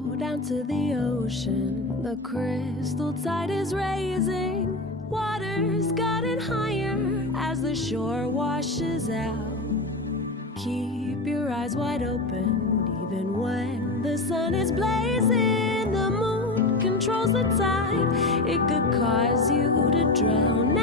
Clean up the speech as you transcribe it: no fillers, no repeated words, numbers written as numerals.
go down to the ocean. The crystal tide is raising. Water's gotten higher as the shore washes out. Keep your eyes wide open, even when the sun is blazing. The moon controls the tide. It could cause you to drown